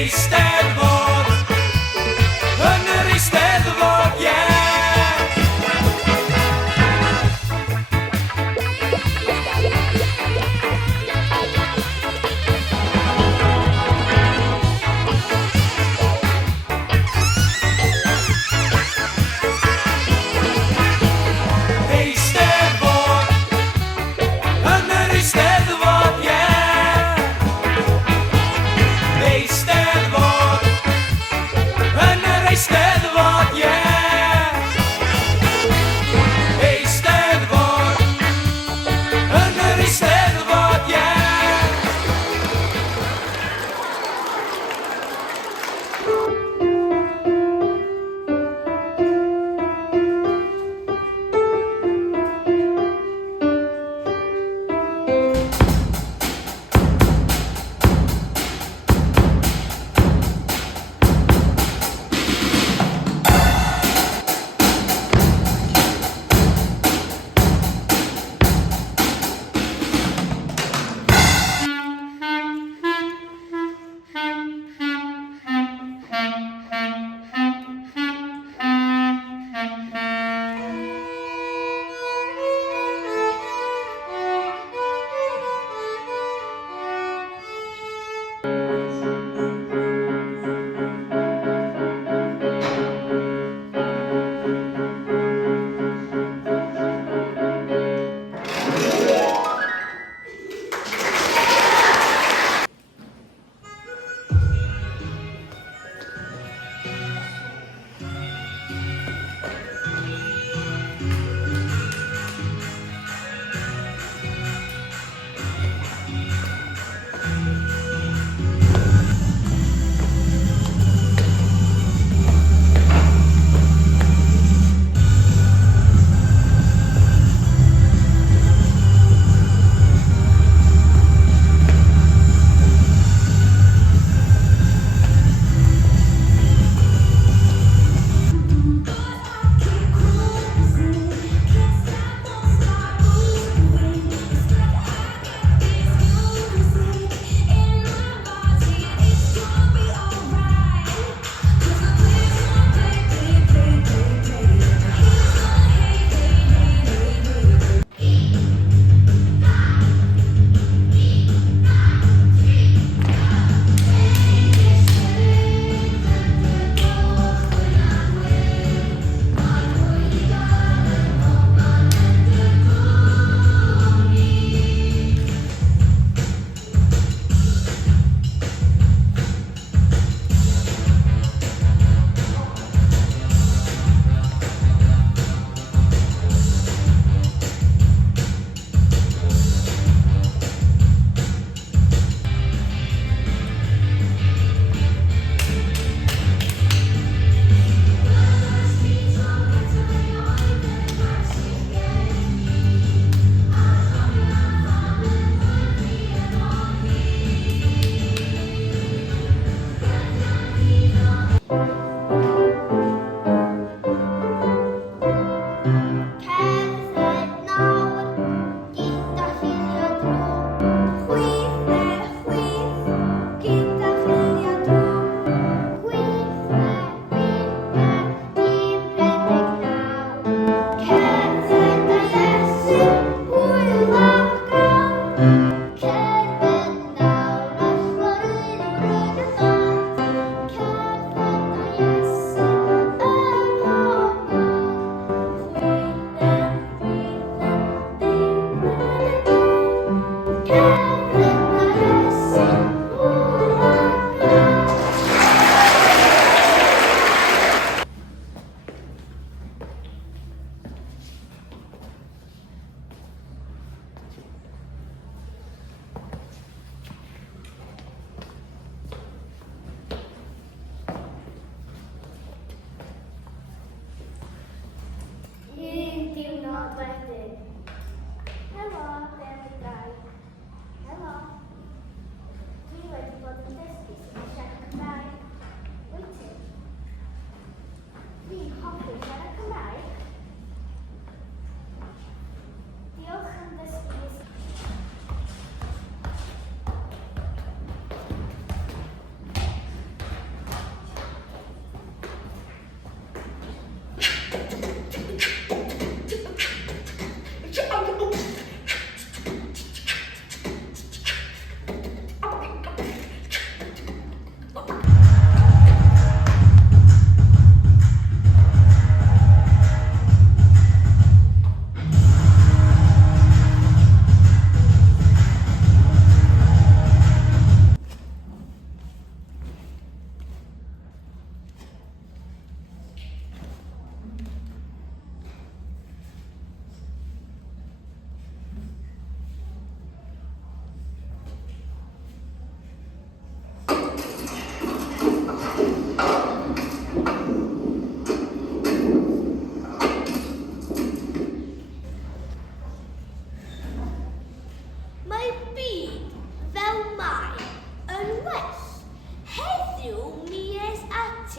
Eisteddfod, yn yr Eisteddfod, yeah.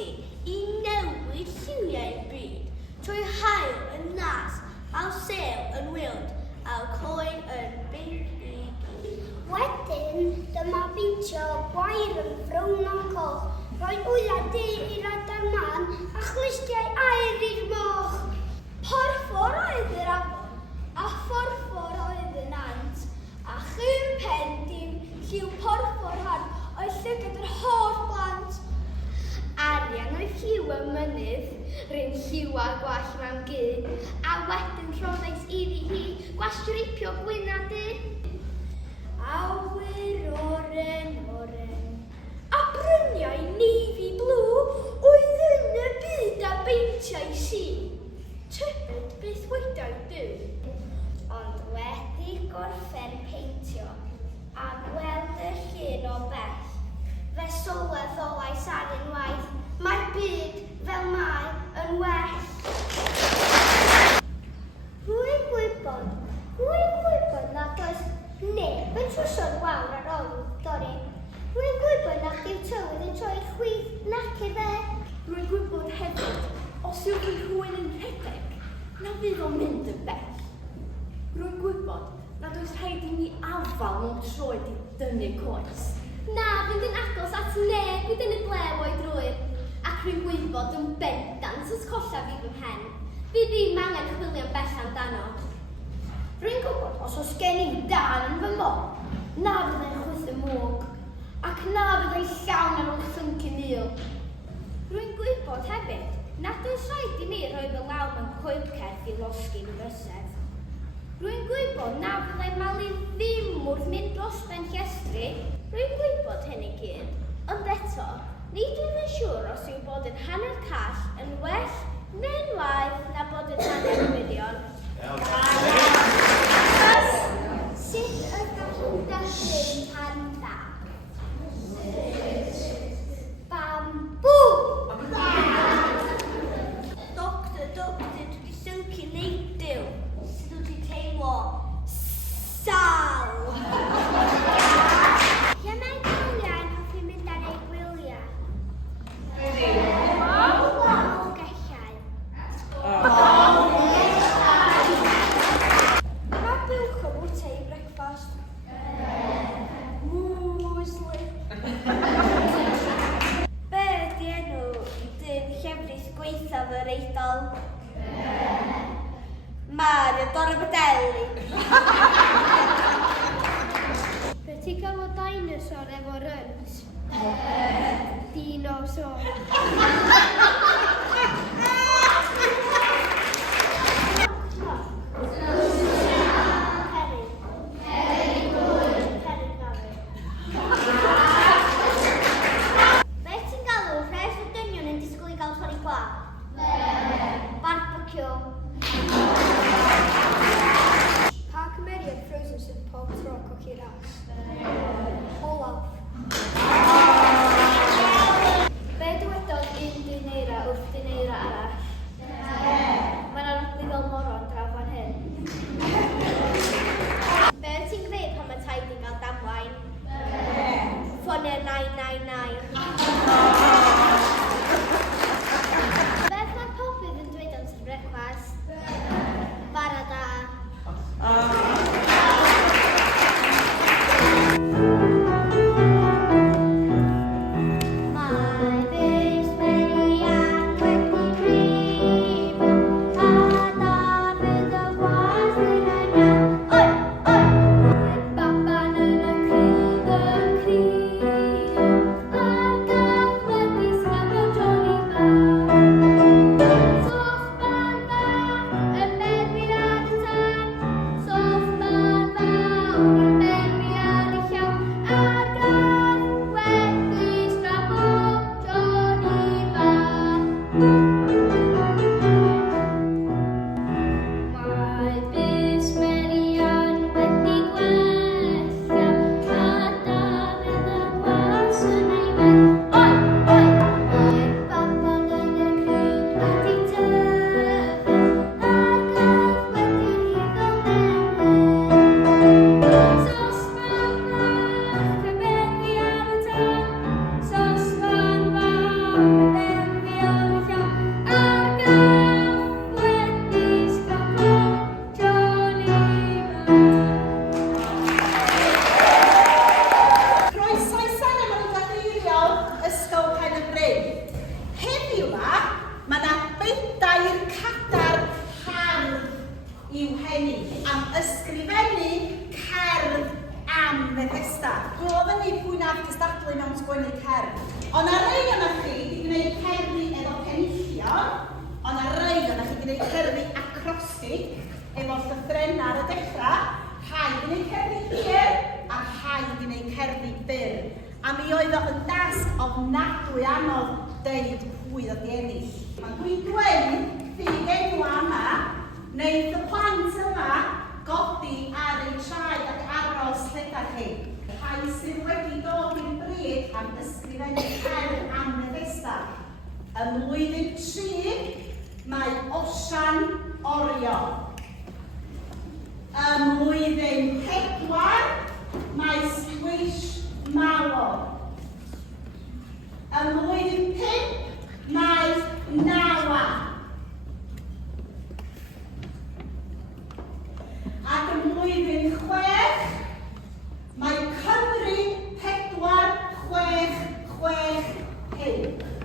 ati I newid lliwiau'r byd, trwy hael yn nas, a'r sel yn wild, a'r coen yn binc I gyd. Wedyn, dyma beintio gwair yn frown o'n coch, rhoi wyliau de i'r adar man a chlustiau air i'r moch. Porffor oedd yr afon, a phorffor oedd y nant, a chym pen dim lliw porffor han oedd llygad yr holl blant. Arian oedd lliw y mynydd, ryn lliw a gwall mewn gyd, a wedyn rhoddais iddi hi gwastripio gwyna dy. Awyr oren, a bryniau navy blue oedd yn y byd a beintiau si. Tybed beth wedau dy. Ond wedi gorffen peintio a gweld y llun o bell, fe sylwedd olais ar unwaith, mae'r byd fel mae yn well. Rwy'n gwybod nad oes neb yn trwsio'n wawr ar ôl dorri. Rwy'n gwybod nad yw tywydd yn troi chwith nac iddo. Rwy'n gwybod hefyd, os yw rhywun yn rhedeg, na fydd o'n mynd yn bell. Rwy'n gwybod nad oes rhaid I mi afal mewn troed I dynnu coes. Na, fynd yn agos at neb I dynnu blew o'i drwyr, ac rwy'n gwybod yn bendant os colla fi fy mhen. Fi ddim angen chwilio bell amdano. Rwy'n gwybod os oes gen I dan yn fy mo, na fydd e'n chwyth y mwg, ac na fydd e'n llawn ar ôl llyncu mil. Rwy'n gwybod hefyd, nad oes rhaid I mi roi fy law mewn coelcerth I losgi fy bysedd. Rwy'n gwybod na fyddai malu ddim wrth mynd dros ben llestri. Rwy'n gwybod hyn I gyd, ond eto, nid yw'n yn siŵr os yw bod yn hanner call yn well neu'n waeth na bod yn hanner miliwn. Sut ydych chi'n darllen pan dda? Bambŵ! Doctor, dwi syncu neiddiw. Sut wyt ti'n teimlo? Sal! Lle mae gwyliau yn hoffi mynd ar ei gwyliau? Mae bywch o bwta I brecfast? Mwsli. Be ydi enw dyn llefrith gweithaf yr Eidal? Mario Dorobadelli. Be ti gael o dinosaur efo runs? Dinosaur. Be ti'n galw rhes o dynion yn disgwyl I gael torri gwa? Barbecue. Pa cymeriad Frozen sydd pob tro cochi ras? Olaf. dechrau, rhaid i ni cerddi hir a rhaid i ni cerddi byr. A mi oedd o yn dasg ofnadwy anodd deud pwy oedd i ennill. Ond dwi'n dweud ffug enw yma, wneud y plant yma godi ar eu traed ac aros lledar chi. Rhai sydd wedi dod i'r bryd am ysgrifennu cerdd am Bethesda. Ym mlwyddyn 3, mae Osian Orio. Ym mlwyddyn 4, mae Swish Malon. Ym mlwyddyn 5, mae Nawa. Ac ym mlwyddyn 6, mae Cymru 4, 6, 6, 5.